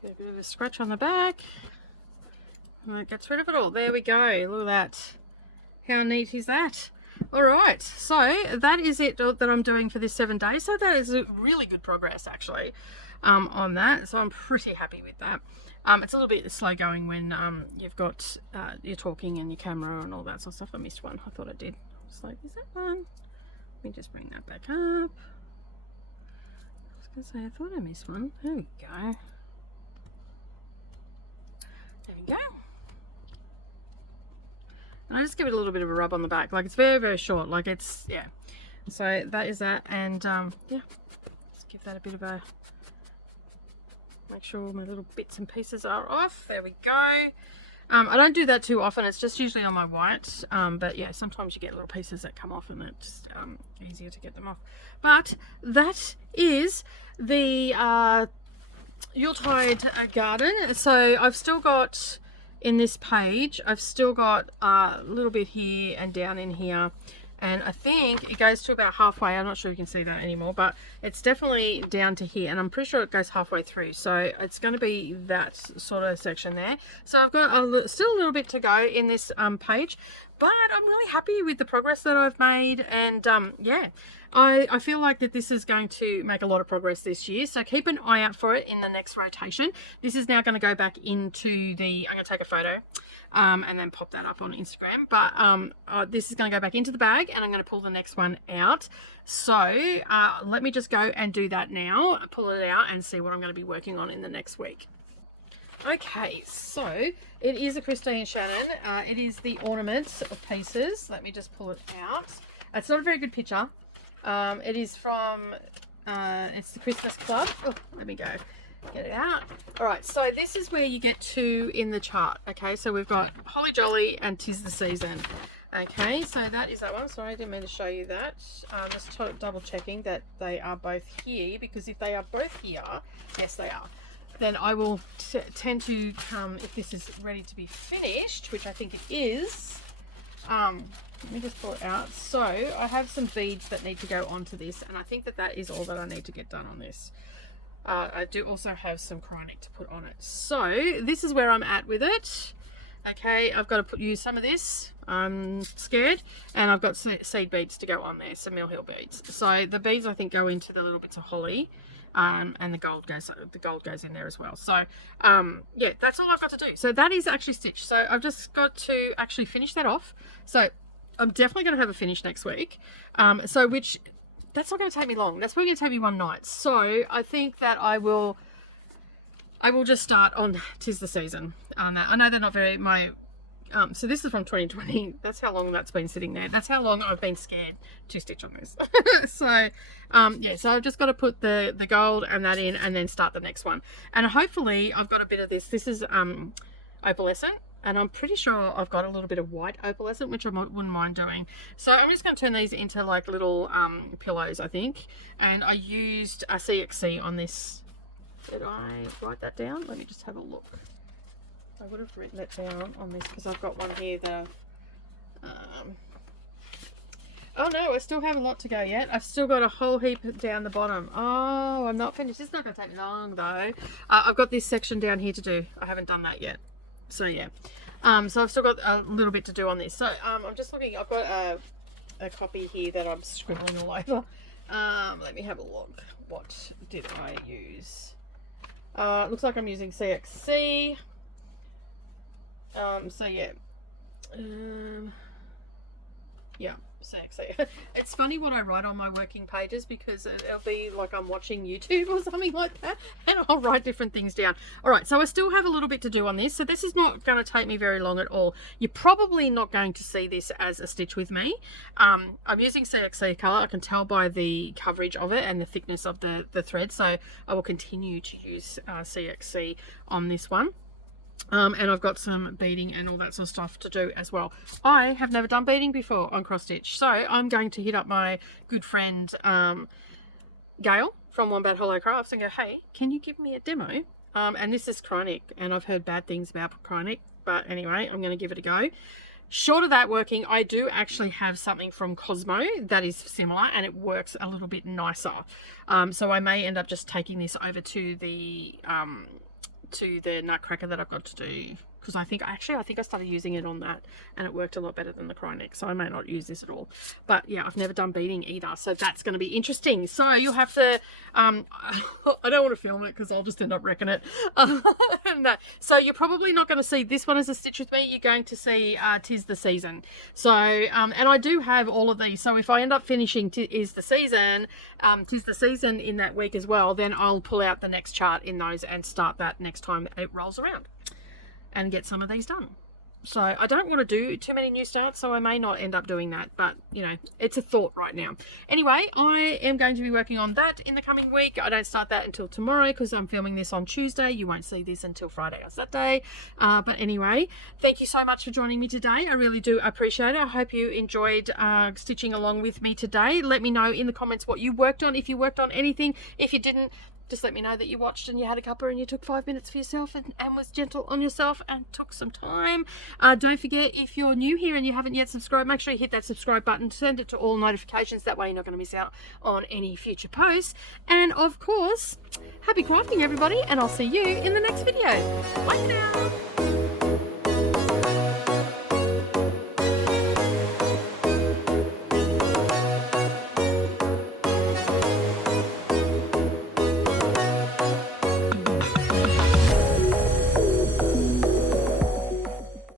Get a bit of a scratch on the back, and it gets rid of it all. There we go. Look at that. How neat is that? Alright, so that is it that I'm doing for this 7 days. So that is a really good progress actually on that. So I'm pretty happy with that. It's a little bit slow going when you've got you're talking and your camera and all that sort of stuff. I missed one. I thought I did. I was like, is that one? Let me just bring that back up. I was going to say, I thought I missed one. There we go. There we go. And I just give it a little bit of a rub on the back. Like, it's very, very short. Like, it's, yeah. So that is that. And, yeah, just give that a bit of a make sure my little bits and pieces are off. There we go. I don't do that too often. It's just usually on my white. But yeah, sometimes you get little pieces that come off and it's easier to get them off. But that is the Yuletide garden. So I've still got, in this page, I've still got a little bit here and down in here. And I think it goes to about halfway. I'm not sure you can see that anymore, but it's definitely down to here. And I'm pretty sure it goes halfway through. So it's going to be that sort of section there. So I've got still a little bit to go in this page. But I'm really happy with the progress that I've made. And yeah, I feel like that this is going to make a lot of progress this year. So keep an eye out for it in the next rotation. This is now going to go back into the, I'm going to take a photo and then pop that up on Instagram. But this is going to go back into the bag and I'm going to pull the next one out. So let me just go and do that now, pull it out and see what I'm going to be working on in the next week. Okay, so it is a Christine Shannon. It is the ornaments pieces. Let me just pull it out. It's not a very good picture. It is from, it's the Christmas Club. Oh, let me go get it out. All right, so this is where you get two in the chart. Okay, so we've got Holly Jolly and 'Tis the Season. Okay, so that is that one. Sorry, I didn't mean to show you that. Just double checking that they are both here, because if they are both here, yes, they are. Then I will tend to come, if this is ready to be finished, which I think it is. Let me just pull it out. So I have some beads that need to go onto this, and I think that that is all that I need to get done on this. I do also have some cryonic to put on it. So this is where I'm at with it. Okay, I've got to use some of this. I'm scared, and I've got seed beads to go on there, some Mill Hill beads. So the beads I think go into the little bits of holly. And the gold goes in there as well. So yeah, that's all I've got to do. So that is actually stitched. So I've just got to actually finish that off. So I'm definitely going to have a finish next week. That's not going to take me long. That's probably going to take me one night. So I think that I will just start on 'Tis the Season. I know they're not very so this is from 2020. That's how long that's been sitting there. That's how long I've been scared to stitch on this. So yeah, so I've just got to put the gold and that in and then start the next one. And hopefully I've got a bit of this. This is opalescent, and I'm pretty sure I've got a little bit of white opalescent, which I wouldn't mind doing. So I'm just going to turn these into like little pillows, I think. And I used a CXC on this. Did I write that down? Let me just have a look. I would have written it down on this because I've got one here that oh no, I still have a lot to go yet. I've still got a whole heap down the bottom. Oh, I'm not finished. It's not going to take me long though. I've got this section down here to do. I haven't done that yet. So yeah. So I've still got a little bit to do on this. So I'm just looking. I've got a copy here that I'm scribbling all over. Let me have a look. What did I use? Looks like I'm using CXC. So yeah, yeah, CXC. It's funny what I write on my working pages because it'll be like I'm watching YouTube or something like that, and I'll write different things down. All right, so I still have a little bit to do on this, so this is not going to take me very long at all. You're probably not going to see this as a stitch with me. I'm using CXC color. I can tell by the coverage of it and the thickness of the thread, so I will continue to use CXC on this one. And I've got some beading and all that sort of stuff to do as well. I have never done beading before on cross stitch, so I'm going to hit up my good friend Gail from Wombat Hollow Crafts and go, hey, can you give me a demo? And this is cryonic, and I've heard bad things about cryonic, but anyway, I'm going to give it a go. Short of that working, I do actually have something from Cosmo that is similar, and it works a little bit nicer. So I may end up just taking this over to the nutcracker that I've got to do, because I think I started using it on that and it worked a lot better than the cryonic, so I may not use this at all. But yeah, I've never done beading either, so that's going to be interesting. So you'll have to I don't want to film it because I'll just end up wrecking it. So you're probably not going to see this one as a stitch with me. You're going to see 'Tis the Season. So and I do have all of these, so if I end up finishing 'Tis the Season in that week as well, then I'll pull out the next chart in those and start that next time it rolls around and get some of these done. So I don't want to do too many new starts, so I may not end up doing that, but you know, it's a thought right now. Anyway, I am going to be working on that in the coming week. I don't start that until tomorrow because I'm filming this on Tuesday. You won't see this until Friday or Saturday. But anyway, thank you so much for joining me today. I really do appreciate it. I hope you enjoyed stitching along with me today. Let me know in the comments what you worked on, if you worked on anything. If you didn't, just let me know that you watched and you had a cuppa and you took 5 minutes for yourself and was gentle on yourself and took some time. Don't forget, if you're new here and you haven't yet subscribed, make sure you hit that subscribe button, send it to all notifications. That way you're not going to miss out on any future posts. And of course, happy crafting everybody, and I'll see you in the next video. Bye for now.